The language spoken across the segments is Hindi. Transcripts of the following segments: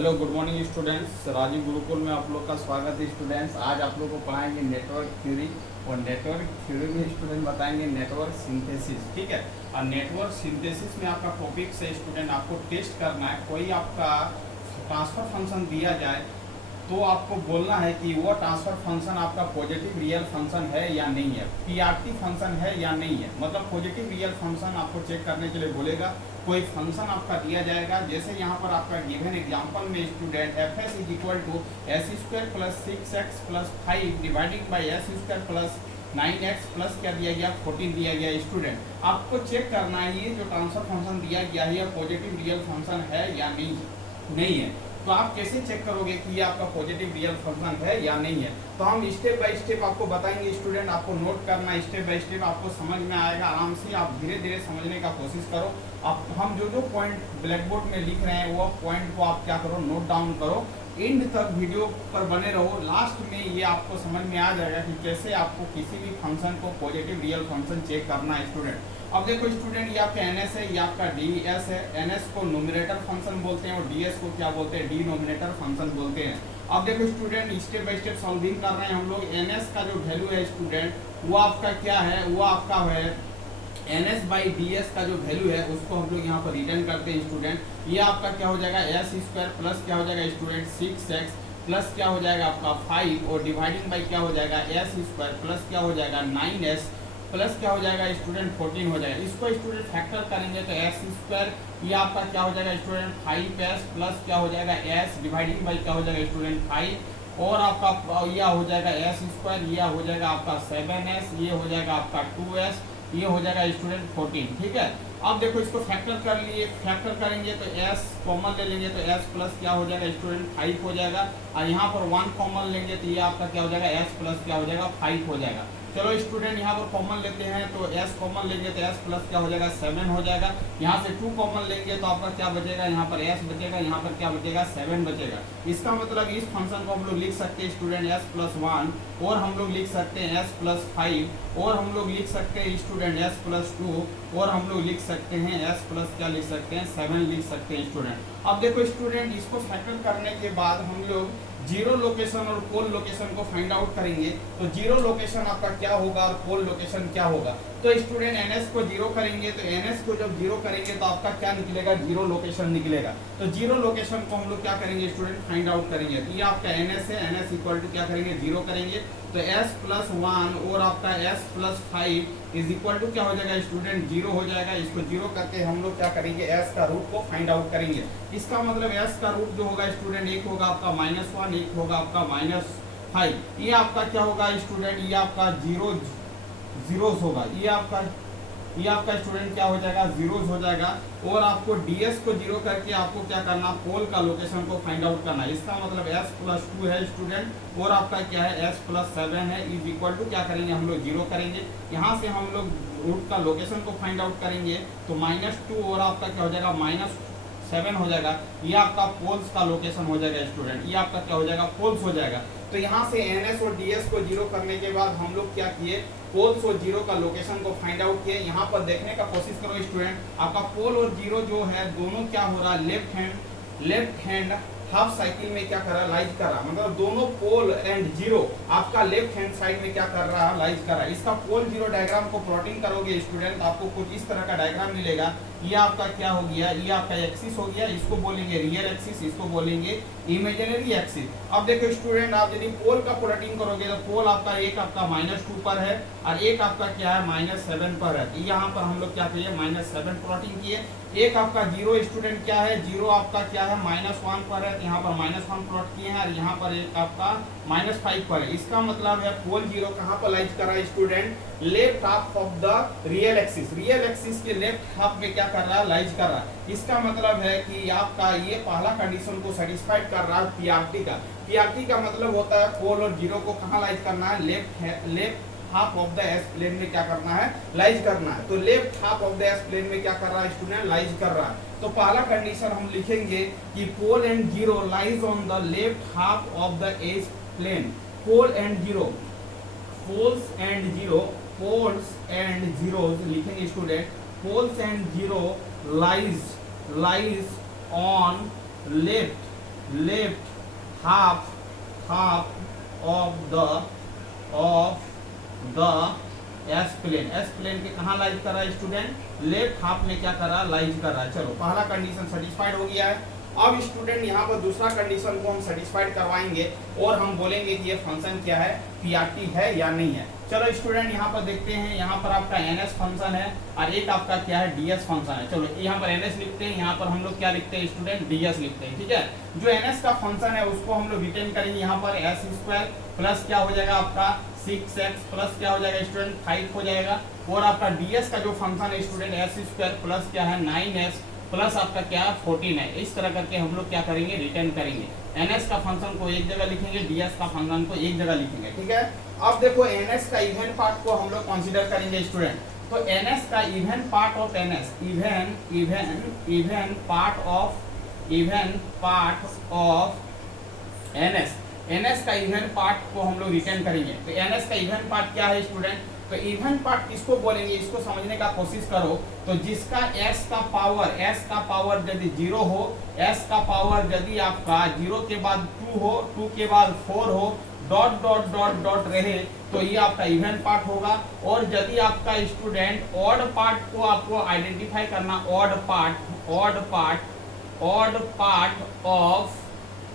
Hello good morning students, Rajiv Gurukul में आप लोग का स्वागत है। स्टूडेंट्स आज आप लोग को पढ़ाएंगे नेटवर्क थ्योरी और नेटवर्क थ्योरी में स्टूडेंट बताएंगे नेटवर्क सिंथेसिस। ठीक है, और नेटवर्क सिंथेसिस में आपका टॉपिक से स्टूडेंट आपको टेस्ट करना है। कोई आपका ट्रांसफर फंक्शन दिया जाए तो आपको बोलना है कि वो ट्रांसफर फंक्शन आपका पॉजिटिव रियल फंक्शन है या नहीं है, पीआरटी फंक्शन है या नहीं है। मतलब पॉजिटिव रियल फंक्शन आपको चेक करने के लिए बोलेगा। कोई फंक्शन आपका दिया जाएगा, जैसे यहाँ पर आपका गिवन एग्जांपल में student F S is equal to S square plus 6x plus 5 dividing by S square plus 9x plus क्या दिया गया 14 दिया गया। स्टूडेंट आपको चेक करना है ये जो ट्रांसफर फंक्शन दिया गया है पॉजिटिव रियल फंक्शन है या नहीं है। तो आप कैसे चेक करोगे कि ये आपका पॉजिटिव रियल फंक्शन है या नहीं है। तो हम स्टेप बाय स्टेप आपको बताएंगे। स्टूडेंट आपको नोट करना है, स्टेप बाय स्टेप आपको समझ में आएगा आराम से। आप धीरे धीरे समझने का कोशिश करो। आप हम जो पॉइंट ब्लैक बोर्ड में लिख रहे हैं वो पॉइंट को आप क्या करो, नोट डाउन करो। एंड तक वीडियो पर बने रहो। लास्ट में ये आपको समझ में आ जाएगा कि कैसे आपको किसी भी फंक्शन को पॉजिटिव रियल फंक्शन चेक करना है। स्टूडेंट अब देखो स्टूडेंट, ये आपका एनएस है, ये आपका डीएस है। एनएस को नोमिनेटर फंक्शन बोलते हैं और डीएस को क्या बोलते हैं, डिनोमिनेटर फंक्शन बोलते हैं। अब देखो student, step by step solving कर रहे हैं हम लोग। एनएस का जो वैल्यू है स्टूडेंट वो आपका क्या है, वो आपका है एनएस बाई डीएस का जो वैल्यू है उसको हम लोग यहाँ पर रिटर्न करते हैं। स्टूडेंट ये आपका क्या हो जाएगा एस स्क्वायर प्लस क्या हो जाएगा स्टूडेंट 6x प्लस क्या हो जाएगा आपका 5 और डिवाइडिंग बाई क्या हो जाएगा एस स्क्वायर प्लस क्या हो जाएगा 9s प्लस क्या हो जाएगा स्टूडेंट 14 हो जाएगा। इसको स्टूडेंट फैक्टर करेंगे तो एस स्क्वायर ये आपका क्या हो जाएगा स्टूडेंट 5s प्लस क्या हो जाएगा s डिवाइडिंग बाई क्या हो जाएगा स्टूडेंट 5 और आपका यह हो जाएगा एस स्क्वायर, यह हो जाएगा आपका 7s, ये हो जाएगा आपका 2s, ये हो जाएगा स्टूडेंट 14। ठीक है, अब देखो इसको फैक्टर कर लिए, फैक्टर करेंगे तो s कॉमन ले लेंगे तो s प्लस क्या हो जाएगा स्टूडेंट 5 हो जाएगा और यहाँ पर 1 कॉमन लेंगे तो ये आपका क्या हो जाएगा s प्लस क्या हो जाएगा 5 हो जाएगा। चलो स्टूडेंट यहाँ पर कॉमन लेते हैं तो s कॉमन लेंगे तो s प्लस क्या हो जाएगा 7 हो जाएगा। यहाँ से 2 कॉमन लेंगे तो आपका क्या बचेगा, यहाँ पर s बचेगा, यहाँ पर क्या बचेगा 7 बचेगा। इसका मतलब इस फंक्शन को हम लोग लिख सकते हैं स्टूडेंट s प्लस 1 और हम लोग लिख सकते हैं s प्लस 5 और हम लोग लिख सकते हैं स्टूडेंट s प्लस 2 और हम लोग लिख सकते हैं s प्लस क्या लिख सकते हैं 7 लिख सकते हैं। स्टूडेंट अब देखो स्टूडेंट, इसको फैक्टर करने के बाद हम लोग जीरो लोकेशन और पोल लोकेशन को फाइंड आउट करेंगे। तो जीरो लोकेशन आपका क्या होगा और पोल लोकेशन क्या होगा। तो स्टूडेंट एनएस को जीरो करेंगे तो एनएस को जब जीरो करेंगे तो आपका क्या निकलेगा, जीरो लोकेशन निकलेगा। तो जीरो लोकेशन को हम लोग क्या करेंगे स्टूडेंट, फाइंड आउट करेंगे। तो ये आपका एनएस है, एनएस इक्वल टू क्या करेंगे, जीरो करेंगे तो s प्लस 1 और आपका s plus 5 is equal to क्या हो जाएगा स्टूडेंट, जीरो हो जाएगा। इसको जीरो करके हम लोग क्या करेंगे, s का रूट को फाइंड आउट करेंगे। इसका मतलब s का रूट जो होगा स्टूडेंट, एक होगा आपका -1, एक होगा आपका -5। ये आपका क्या होगा स्टूडेंट, ये आपका जीरोस होगा। ये आपका स्टूडेंट क्या हो जाएगा, जीरोस हो जाएगा। और आपको ds को जीरो करके आपको क्या करना, पोल का लोकेशन को फाइंड आउट करना है। इसका मतलब s प्लस 2 है स्टूडेंट और आपका क्या है s प्लस 7 है इज इक्वल टू क्या करेंगे हम लोग, जीरो करेंगे। यहाँ से हम लोग रूट का लोकेशन को फाइंड आउट करेंगे तो -2 और आपका क्या हो जाएगा -7 हो जाएगा। ये आपका पोल्स का लोकेशन हो जाएगा स्टूडेंट, ये आपका क्या हो जाएगा, पोल्स हो जाएगा। तो यहाँ से एनएस और डीएस को जीरो करने के बाद हम लोग क्या किए, पोल्स और जीरो का लोकेशन को फाइंड आउट किए। यहाँ पर देखने का कोशिश करो स्टूडेंट, आपका पोल और जीरो जो है दोनों क्या हो रहा है, लेफ्ट हैंड हाफ साइकिल में क्या कर रहा है, लाइज कर रहा है। मतलब दोनों पोल एंड जीरो आपका लेफ्ट हैंड साइड में क्या कर रहा है, लाइज कर रहा है। इसका पोल जीरो डायग्राम को प्लॉटिंग करोगे स्टूडेंट, आपको कुछ इस तरह का डायग्राम मिलेगा। ये आपका क्या हो गया, ये आपका एक्सिस हो गया, इसको बोलेंगे रियल एक्सिस, इसको बोलेंगे इमेजिनरी एक्सिस। अब देखो स्टूडेंट, आप यदि पोल का प्लॉटिंग करोगे तो पोल आपका एक आपका -2 पर है और एक आपका क्या है -7 पर है। तो यहाँ पर हम लोग क्या किए, -7 प्लॉटिंग किए। एक आपका जीरो स्टूडेंट क्या है, जीरो आपका क्या है -1 पर है, यहाँ पर -1 प्लॉट किए हैं और यहाँ पर एक आपका -5 पर है। इसका मतलब है पोल जीरो कहाँ पर लाइज कर रहा है student, left half of the real axis. Real axis के लेफ्ट हाफ में क्या कर रहा है, लाइज कर रहा है। इसका मतलब है कि आपका ये पहला कंडीशन को सेटिस्फाइड कर रहा है पीआरटी का। पीआरटी का मतलब होता है पोल और जीरो को कहाँ लाइज करना है, left half of the S plane में क्या करना है, लाइज करना है। तो left half of the S plane में क्या कर रहा है स्टूडेंट, लाइज कर रहा है। तो पहला कंडीशन हम लिखेंगे कि pole and zero lies on the left half of the S plane. Pole and zero, poles and zero लिखेंगे student, poles and zero lies on left left half of the S plane के कहाँ लाइज कर रहा है स्टूडेंट, लेफ्ट हाफ में क्या कर रहा है, लाइज कर रहा है। चलो पहला कंडीशन सेटिस्फाइड हो गया है। अब स्टूडेंट यहाँ पर दूसरा कंडीशन को हम सेटिस्फाइड करवाएंगे और हम बोलेंगे कि ये फंक्शन क्या है, पीआरटी है या नहीं है। चलो स्टूडेंट यहाँ पर देखते हैं, यहाँ पर आपका एनएस फंक्शन है और एक आपका क्या है, डीएस फंक्शन है। चलो यहाँ पर एनएस लिखते हैं, यहाँ पर हम लोग क्या लिखते हैं स्टूडेंट, डीएस लिखते हैं। ठीक है, जो एनएस का फंक्शन है उसको हम लोग रिटेन करेंगे यहाँ पर एस स्क्वायर प्लस क्या हो जाएगा आपका 6x प्लस क्या हो जाएगा स्टूडेंट 5 हो जाएगा। और आपका डीएस का जो फंक्शन है स्टूडेंट एस स्क्वायर प्लस क्या है 9s प्लस आपका क्या है 14 है। इस तरह करके हम लोग क्या करेंगे, रिटर्न करेंगे। एनएस का फंक्शन को एक जगह लिखेंगे, डीएस का फंक्शन को एक जगह लिखेंगे। ठीक है, अब देखो एनएस का इवन पार्ट को हम लोग कंसीडर करेंगे स्टूडेंट। तो एनएस का even part of NS, even part of NS, NS का इवन पार्ट को हम लोग रिटर्न करेंगे। तो एनएस का इवन पार्ट क्या है स्टूडेंट, तो इवन पार्ट किसको बोलेंगे, इसको समझने का कोशिश करो। तो जिसका s का पावर यदि 0 हो, s का पावर यदि आपका 0 के बाद 2 हो, 2 के बाद 4 हो, डॉट डॉट डॉट डॉट रहे, तो ये आपका इवन पार्ट होगा। और यदि आपका स्टूडेंट ऑड पार्ट को आपको आइडेंटिफाई करना, ऑड पार्ट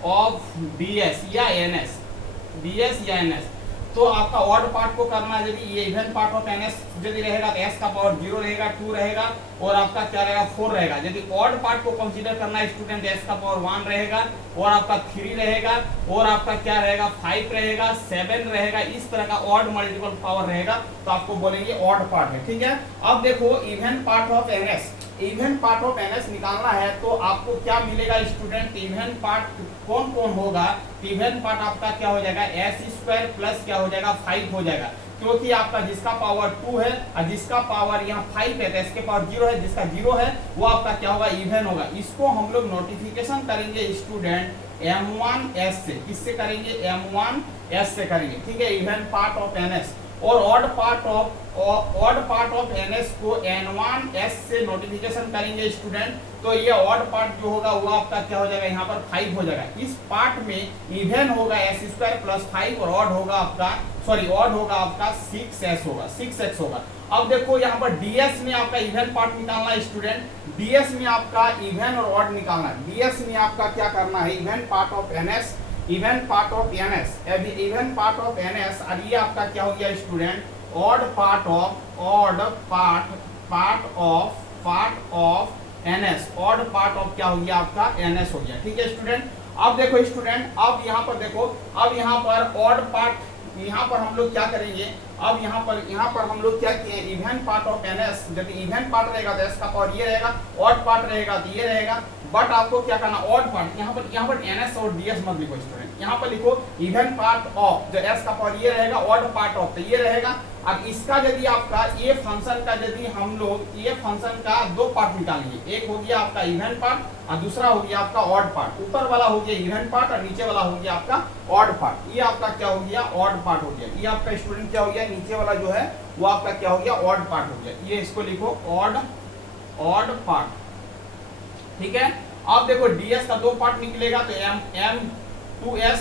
ऑफ डीएस या एनएस, तो आपका ऑड पार्ट को करना, यदि ये इवन पार्ट ऑफ एनएस यदि रहेगा तो एस का पावर 0 रहेगा, 2 रहेगा और आपका क्या रहेगा 4 रहेगा। यदि ऑड पार्ट को कंसीडर करना है स्टूडेंट, एस का पावर 1 रहेगा और आपका 3 रहेगा और आपका क्या रहेगा 5 रहेगा, 7 रहेगा। इस तरह का ऑड मल्टीपल पावर रहेगा तो आपको बोलेंगे ऑड पार्ट है। ठीक है, अब देखो इवन पार्ट ऑफ एनएस निकालना है तो आपको क्या मिलेगा स्टूडेंट, इवन पार्ट कौन कौन होगा। इवन पार्ट आपका क्या हो जाएगा, एस स्क्वायर प्लस क्या हो जाएगा 5 हो जाएगा, क्योंकि आपका जिसका पावर 2 है और जिसका पावर यहाँ 5 है तो इसके पावर 0 है, जिसका 0 है वो आपका क्या होगा, इवन होगा। इसको हम लोग नोटिफिकेशन करेंगे स्टूडेंट M1S से। किससे करेंगे, M1S से करेंगे। ठीक है, इवन पार्ट ऑफ एनएस। और ऑड पार्ट ऑफ एनएस को N1S से नोटिफिकेशन करेंगे स्टूडेंट। तो ये ऑड पार्ट जो होगा वो आपका क्या हो जाएगा, यहाँ पर 5 हो जाएगा। इस पार्ट में इवन होगा एस स्क्वायर प्लस 5 और ऑड होगा आपका 6x होगा। अब देखो यहाँ पर डीएस में आपका इवन पार्ट निकालना है स्टूडेंट, डीएस में आपका इवन और ऑड निकालना है। डीएस में आपका क्या करना है, इवन पार्ट ऑफ एनएस और ये आपका क्या हो गया student, odd part of NS, odd part of क्या हो गया आपका एनएस हो गया। ठीक है स्टूडेंट, अब देखो स्टूडेंट, अब यहाँ पर देखो, अब यहाँ पर ऑड पार्ट, यहाँ पर हम लोग क्या करेंगे, अब यहाँ पर हम लोग क्या किए, इवन पार्ट ऑफ एनएस, यदि इवन पार्ट रहेगा तो एस का पावर ये रहेगा, ऑड पार्ट रहेगा तो ये रहेगा। बट आपको क्या करना, ऑड पार्ट यहाँ पर एनएस और डीएस मत लिखो स्टूडेंट, यहाँ पर लिखो इवन पार्ट ऑफ, जो एस का पावर ये रहेगा, ऑड पार्ट ऑफ तो ये रहेगा। अब इसका यदि आपका ये फंक्शन का यदि हम लोग ये फंक्शन का 2 पार्ट निकालेंगे, एक हो गया आपका इवन पार्ट और दूसरा हो गया आपका ऑड पार्ट। ऊपर वाला हो गया इवन पार्ट और नीचे वाला हो गया आपका ऑड पार्ट। ये आपका क्या हो गया, ऑड पार्ट हो गया। ये आपका स्टूडेंट क्या हो गया, नीचे वाला जो है वो आपका क्या हो गया, ऑड पार्ट हो गया। ये इसको लिखो ऑड पार्ट। ठीक है, अब देखो डीएस का 2 पार्ट निकलेगा तो M2S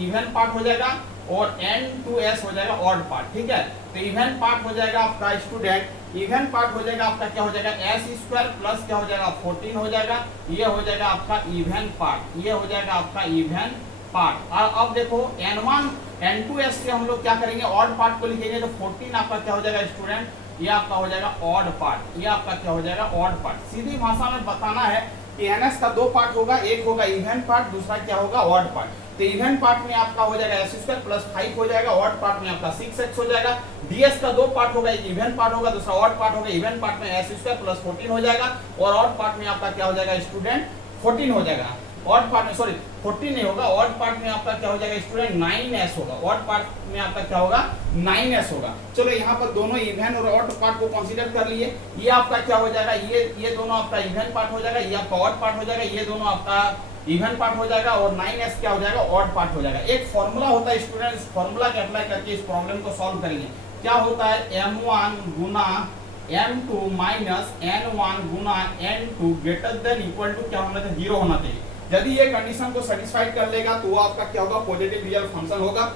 इवन पार्ट हो जाएगा और N2S हो जाएगा ऑड पार्ट। ठीक है, तो इवन पार्ट हो जाएगा आपका स्टूडेंट, इवन पार्ट हो जाएगा आपका क्या हो जाएगा, एस स्क्वायर प्लस क्या हो जाएगा 14 हो जाएगा। ये हो जाएगा आपका इवन पार्ट, ये हो जाएगा आपका इवन पार्ट। और अब देखो N2S से हम लोग क्या करेंगे, ऑड पार्ट को लिखेंगे तो 14 आपका क्या हो जाएगा स्टूडेंट, ये आपका हो जाएगा ऑड पार्ट। ये आपका क्या हो जाएगा, ऑड पार्ट। सीधी भाषा में बताना है कि एनएस का 2 पार्ट होगा, एक होगा इवन पार्ट, दूसरा क्या होगा, ऑड पार्ट। तो इवन पार्ट में आपका हो जाएगा एस स्क्वायर प्लस 5 हो जाएगा, ऑड पार्ट में आपका 6x हो जाएगा। डीएस का 2 पार्ट होगा, एक इवन पार्ट होगा, दूसरा ऑड पार्ट होगा। इवन पार्ट में एस स्क्वायर प्लस 14 हो जाएगा और ऑड पार्ट में आपका क्या हो जाएगा स्टूडेंट, 14 हो जाएगा। ऑड पार्ट में 14 नहीं होगा, ऑड पार्ट में आपका क्या हो जाएगा स्टूडेंट, 9s होगा। ऑड पार्ट में आपका क्या होगा, 9s होगा। चलो यहाँ पर दोनों इवन और ऑड पार्ट को कंसीडर कर लिए। ये आपका क्या हो जाएगा, ये दोनों आपका इवन पार्ट हो जाएगा, ये आपका ऑड पार्ट हो जाएगा, ये दोनों आपका इवन पार्ट हो जाएगा और 9s क्या हो जाएगा, ऑड पार्ट हो जाएगा। एक फॉर्मूला होता है स्टूडेंट, इस फॉर्मूला के अप्लाई करके इस प्रॉब्लम को सॉल्व करेंगे। क्या होता है, M1 गुना M2 माइनस N1 गुना N2 greater than equal to क्या होना चाहिए, 0 होना चाहिए। यदि ये कंडीशन को सेटिस्फाइड कर लेगा तो वो आपका क्या होगा, पॉजिटिव रियल फंक्शन होगा।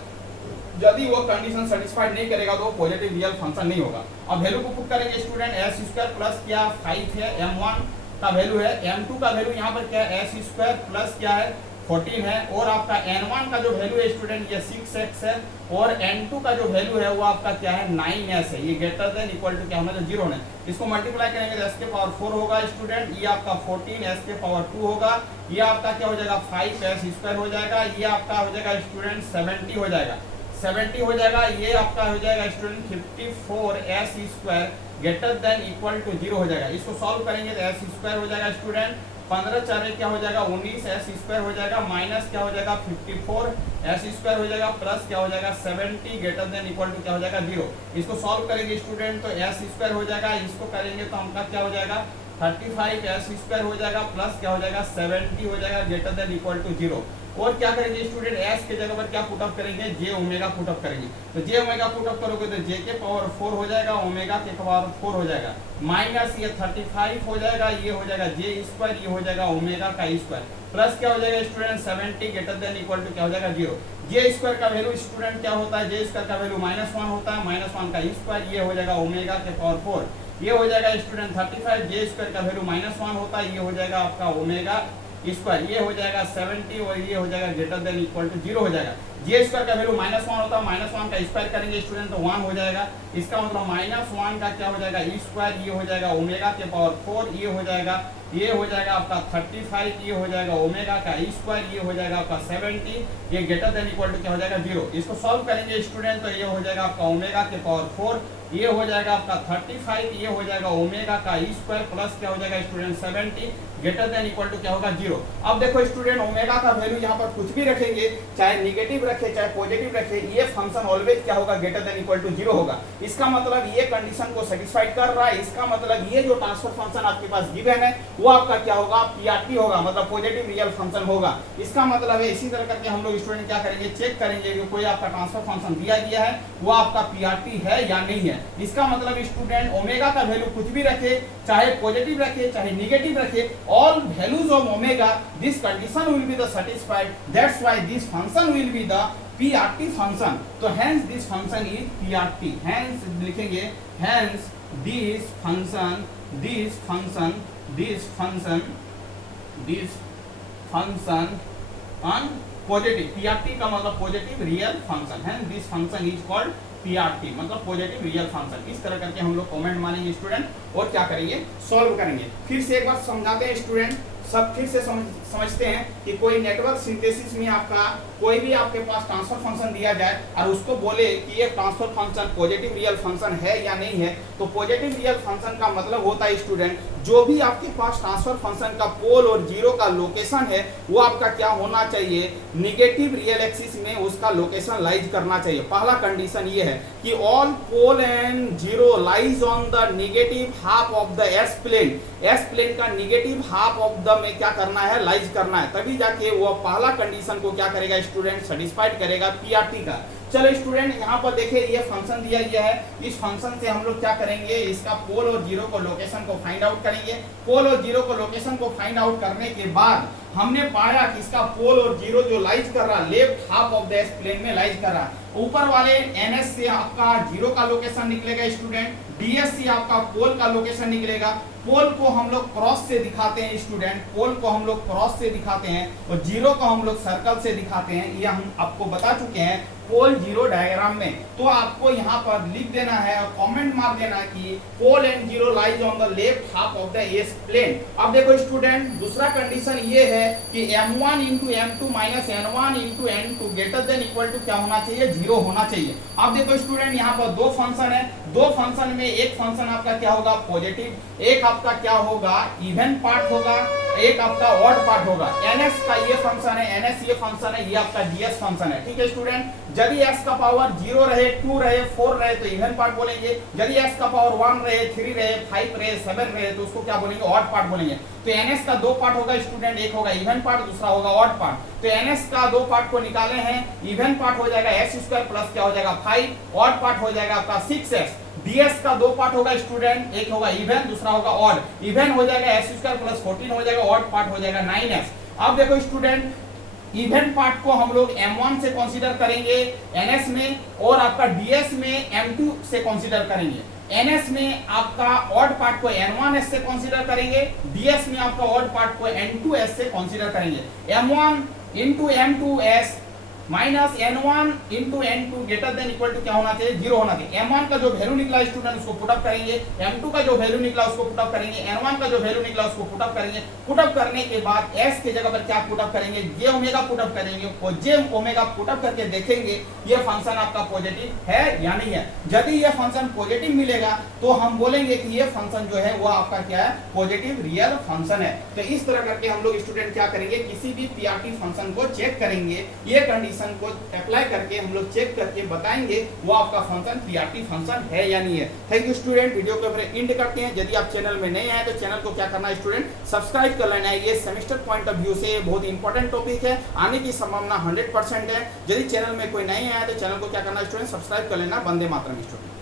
यदि वो कंडीशन सेटिस्फाइड नहीं करेगा तो पॉजिटिव रियल फंक्शन नहीं होगा। अब वैल्यू को पुट करेंगे स्टूडेंट, एस स्क्वायर प्लस क्या 5 है, m1 का वैल्यू है, m2 का वैल्यू यहाँ पर क्या है, एस स्क्वायर प्लस क्या है 14 है, और आपका n1 का जो वैल्यू है स्टूडेंट ये 6x है, और n2 का जो वैल्यू है वो आपका क्या है 9s है। ये ग्रेटर देन इक्वल टू क्या होना चाहिए, 0 है। इसको मल्टीप्लाई करेंगे तो s के पावर 4 होगा स्टूडेंट, ये आपका 14 s के पावर 2 होगा, ये आपका क्या हो जाएगा 5s स्क्वायर हो जाएगा, ये आपका हो जाएगा स्टूडेंट 70 हो जाएगा, 70 हो जाएगा, ये आपका हो जाएगा student 54s square greater than equal to 0 हो जाएगा। इसको सॉल्व करेंगे तो s स्क्वायर हो जाएगा स्टूडेंट, 15 4 क्या हो जाएगा 19s स्क्वायर हो जाएगा, माइनस क्या हो जाएगा 54s स्क्वायर हो जाएगा, प्लस क्या हो जाएगा 70 ग्रेटर देन इक्वल टू क्या हो जाएगा 0। इसको सॉल्व करेंगे स्टूडेंट तो s स्क्वायर हो जाएगा, इसको करेंगे तो हमका क्या हो जाएगा 35s स्क्वायर हो जाएगा, प्लस क्या हो जाएगा 70 हो जाएगा ग्रेटर देन इक्वल टू 0। और क्या करेंगे स्टूडेंट, s के जगह पर क्या पुटअप करेंगे, j ओमेगा पुटअप करेंगे। तो j ओमेगा पुटअप करोगे तो j के पावर 4 हो जाएगा, ओमेगा के पावर 4 हो जाएगा, माइनस ये 35 हो जाएगा, ये हो जाएगा j स्क्वायर, ये हो जाएगा ओमेगा का स्क्वायर, प्लस क्या हो जाएगा student 70 greater than equal to क्या हो जाएगा 0। j स्क्वायर का वैल्यू स्टूडेंट क्या होता है, j स्क्वायर का वैल्यू -1 होता है, -1 का स्क्वायर, ये हो जाएगा ओमेगा के पावर 4, ये हो जाएगा स्टूडेंट 35, j स्क्वायर का वैल्यू -1 होता है, ये हो जाएगा आपका ओमेगा स्क्वायर, ये हो जाएगा 70, और ये हो जाएगा ग्रेटर देन इक्वल टू 0 हो जाएगा। j स्क्वायर का वैल्यू -1 होता है, -1 का स्क्वायर करेंगे स्टूडेंट तो 1 हो जाएगा, इसका मतलब -1 का क्या हो जाएगा स्क्वायर, ये हो जाएगा ओमेगा के पावर 4, ये हो जाएगा आपका 35, ये हो जाएगा ओमेगा का स्क्वायर, ये हो जाएगा आपका 70, ये ग्रेटर देन इक्वल टू क्या हो जाएगा 0। इसको सॉल्व करेंगे स्टूडेंट तो ये हो जाएगा आपका ओमेगा के पावर 4, ये हो जाएगा आपका 35, ये हो जाएगा ओमेगा का स्क्वायर, प्लस क्या हो जाएगा student 70 greater than equal to क्या होगा 0। अब देखो स्टूडेंट ओमेगा का वैल्यू यहाँ पर कुछ भी रखेंगे, चाहे निगेटिव रखे चाहे पॉजिटिव रखे, ये फंक्शन ऑलवेज क्या होगा ग्रेटर देन इक्वल टू 0 होगा। इसका मतलब ये कंडीशन को सेटिस्फाइड कर रहा है, इसका मतलब ये जो ट्रांसफर फंक्शन आपके पास गिवन है वो आपका क्या होगा पीआरटी होगा, मतलब पॉजिटिव रियल फंक्शन होगा। इसका मतलब है इसी तरह करके हम लोग स्टूडेंट क्या करेंगे, चेक करेंगे कि कोई आपका ट्रांसफर फंक्शन दिया गया है वो आपका पीआरटी है या नहीं है। इसका मतलब स्टूडेंट ओमेगा का वैल्यू कुछ भी रखे, चाहे पॉजिटिव रखे चाहे निगेटिव रखे, all values of omega this condition will be the satisfied, that's why this function will be the PRT function. तो hence this function is PRT, hence लिखेंगे hence this function on positive, PRT का मतलब पॉजिटिव रियल फंक्शन है, this function is called PRT मतलब पॉजिटिव रियल फंक्शन। इस तरह करके हम लोग कमेंट मानेंगे स्टूडेंट और क्या करेंगे सॉल्व करेंगे। फिर से एक बार समझाते हैं स्टूडेंट, सब फिर से समझते हैं कि कोई नेटवर्क सिंथेसिस में आपका कोई भी आपके पास ट्रांसफर फंक्शन दिया जाए और उसको बोले कि ये transfer function positive real function है या नहीं है, तो पॉजिटिव रियल फंक्शन का मतलब होता है स्टूडेंट जो भी आपके पास ट्रांसफर फंक्शन का पोल और जीरो का लोकेशन है वो आपका क्या होना चाहिए, निगेटिव रियल एक्सिस में उसका लोकेशन लाइज करना चाहिए। पहला कंडीशन ये है कि all pole and zero lies on the negative half of the S plane, S plane का निगेटिव हाफ ऑफ द में क्या करना है, लाइज करना है, तभी जाके वो पहला कंडीशन को क्या करेगा स्टूडेंट सेटिस्फाइड करेगा पीआरटी का। चलो स्टूडेंट यहाँ पर देखिए ये फंक्शन दिया गया है, इस फंक्शन से हम लोग क्या करेंगे, इसका पोल और जीरो को लोकेशन को फाइंड आउट करेंगे। पोल और जीरो को लोकेशन को फाइंड आउट करने के बाद हमने पाया कि इसका पोल और जीरो जो लाइज कर रहा है left half of the S plane में लाइज कर रहा है। ऊपर वाले एनएस से आपका जीरो का लोकेशन निकलेगा स्टूडेंट, डीएस से आपका पोल का लोकेशन निकलेगा। पोल को हम लोग क्रॉस से दिखाते हैं स्टूडेंट, पोल को हम लोग क्रॉस से दिखाते हैं और जीरो को हम लोग सर्कल से दिखाते हैं, ये हम आपको बता चुके हैं पोल जीरो डायग्राम में। तो आपको यहाँ पर लिख देना है और कमेंट मार देना है कि pole and zero lies on the left half of the S plane. अब देखो स्टूडेंट दूसरा कंडीशन ये है कि m1 into m2 minus n1 into n2 greater than equal to क्या होना चाहिए, जीरो होना चाहिए। अब देखो स्टूडेंट यहाँ पर दो फंक्शन है, दो फंक्शन में एक फंक्शन आपका क्या होगा पॉजिटिव, एक आपका क्या होगा इवन पार्ट होगा, एक आपका ऑड पार्ट होगा। ns का ये फंक्शन है, ns ये फंक्शन है, ये आपका ds फंक्शन है, ठीक है स्टूडेंट। यदि s का पावर 0 रहे 2 रहे 4 रहे तो इवन पार्ट बोलेंगे, यदि s का पावर 1 रहे 3 रहे 5 रहे 7 रहे तो उसको क्या बोलेंगे, ऑड पार्ट बोलेंगे। तो ns का दो पार्ट होगा स्टूडेंट, एक होगा इवन पार्ट दूसरा होगा ऑड पार्ट। तो ns का दो पार्ट को निकाले हैं, इवन पार्ट हो जाएगा s स्क्वायर प्लस क्या हो जाएगा 5, ऑड पार्ट हो जाएगा आपका 6s। ds का दो पार्ट होगा स्टूडेंट, एक होगा इवन दूसरा होगा ऑड, इवन हो जाएगा s स्क्वायर प्लस 14 हो जाएगा, ऑड पार्ट हो जाएगा 9s। अब देखो स्टूडेंट, इवेंट पार्ट को हम लोग M1 से कंसीडर करेंगे NS में, और आपका DS में M2 से कंसीडर करेंगे। NS में आपका ऑड पार्ट को N1S से कंसीडर करेंगे, DS में आपका ऑड पार्ट को N2S से कंसीडर करेंगे। M1 into M2S minus N1 into N2 greater than equal to क्या होना चाहिए, 0 होना चाहिए। M1 का जो वैल्यू निकला स्टूडेंट उसको पुटअप करेंगे, M2 का जो वैल्यू निकला उसको पुटअप करेंगे, N1 का जो वैल्यू निकला उसको पुटअप करेंगे। पुटअप करने के बाद S की जगह पर क्या पुटअप करेंगे, J ओमेगा पुटअप करेंगे, और J ओमेगा पुटअप करके देखेंगे ये फंक्शन आपका पॉजिटिव है या नहीं है। यदि ये फंक्शन पॉजिटिव मिलेगा तो हम बोलेंगे कि ये फंक्शन जो है वो आपका क्या है, पॉजिटिव रियल फंक्शन है। तो इस तरह करके हम लोग स्टूडेंट क्या करेंगे, किसी भी पीआरटी फंक्शन को चेक करेंगे, ये कंडीशन को अप्लाई करके हम लोग चेक करके बताएंगे वो आपका फंक्शन पीआरटी फंक्शन है या नहीं है। थैंक यू स्टूडेंट, वीडियो को अपने एंड करते हैं। यदि आप चैनल में नए आए तो चैनल को क्या करना है स्टूडेंट, सब्सक्राइब कर लेना है। ये सेमेस्टर पॉइंट ऑफ व्यू से बहुत इंपॉर्टेंट टॉपिक है, आने की संभावना 100% है। यदि चैनल में कोई नए आया तो चैनल को क्या करना है स्टूडेंट, सब्सक्राइब कर लेना। वंदे मातरम स्टूडेंट।